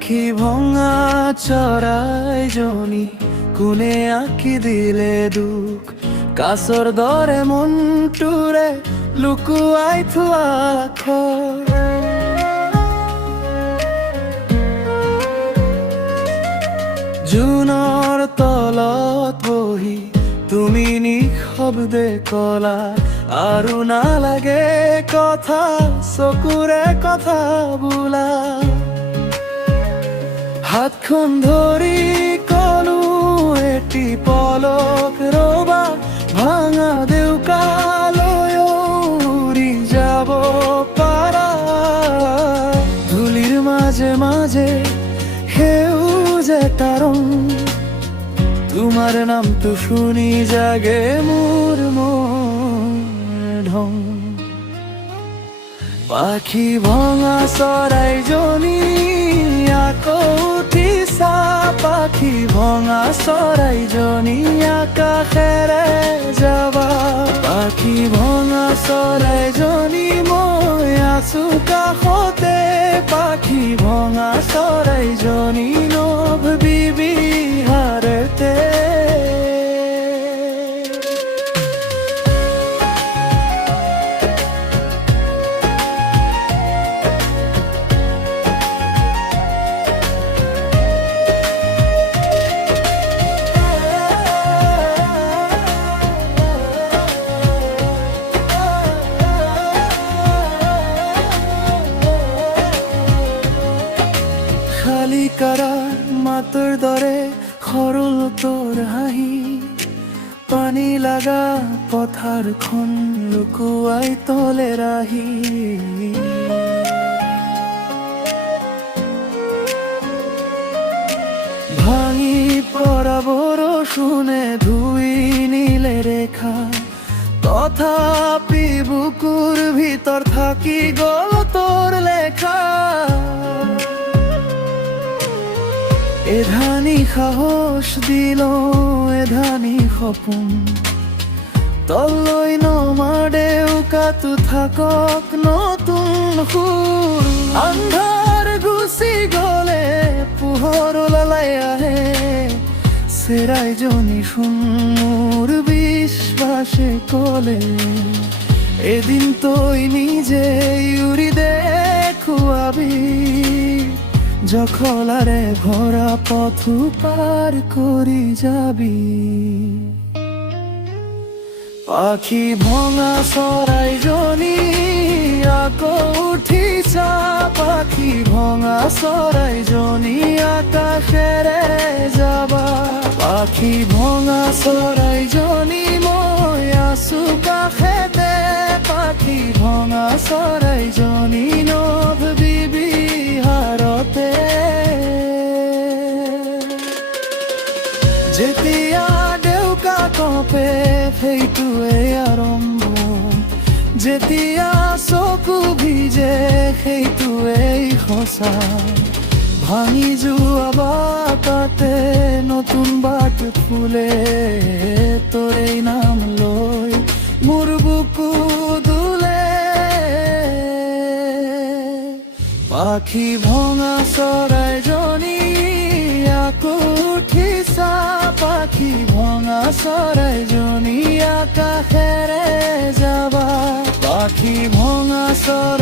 পাখি ভঙা চড়াই জনি কোনে আঁকি দিলে দুখ কাছৰ দৰে মনটোৰে লুকুৱাই থোৱা আখৰ জোনৰ তলত বহি তুমি নিশব্দে কলা আৰু নালাগে কথা চকুৰে কথা বোলা হাতখন ধৰি কলো এটি পলক ৰবা ভাঙা দেউকালৈ উৰি যাব পাৰা ধূলিৰ মাজে মাজে সেউজ এটা ৰং তোমাৰ নামটো শুনি জাগে মোৰ মন ঢং পাখি ভঙা চৰাইজনী আকৌ উঠিছা পাখি ভঙা চৰাইজনী আকাশেৰে যাবা পাখি ভঙা চৰাইজনী মই আছো কাষতে পাখি ভঙা চৰাইজনী নভবিবি হাৰতে কাৰাৰ মাতৰ দৰে সৰল তোৰ হাঁহি পানী লাগা পথাৰখন লুকুৱাই তলে ৰাহি ভাঙি পৰা বৰষুণে ধুই নিলে ৰেখা তথাপি বুকুৰ ভিতৰ থাকি গ'ল তোৰ লেখা এধানি সাহস দিল এধানি সপোন তললৈ নমা ডেউকাটো থাকক নতুন সুৰ আন্ধাৰ গুচি গলে পোহৰ ওলাই আহে চেৰাইজনী শুন মোৰ বিশ্বাসে কলে এদিন তই নিজেই উৰি দেখুৱাবি জখলাৰে ভৰা পথো পাৰ কৰি যাবি পাখি ভঙা চৰাইজনী আকৌ উঠিছা পাখি ভঙা চৰাইজনী আকাশেৰে যাবা পাখি ভঙা চৰাইজনী মই আছো কাষেতে পাখি ভঙা চৰাইজনী নভবিবি হাৰতে যেতিয়া ডেউকা কঁপে সেইটোৱে আৰম্ভ যেতিয়া চকু ভিজে সেইটোৱেই সঁচা ভাঙি যোৱা বাটতে নতুন বাট ফুলে তোৰেই নাম লৈ মোৰ বুকু দুলে পাখি ভঙা চৰাইজনী আকৌ উঠিছা পাখি ভঙা চৰাইজনী আকাশেৰে যাবা পাখি ভঙা চৰাই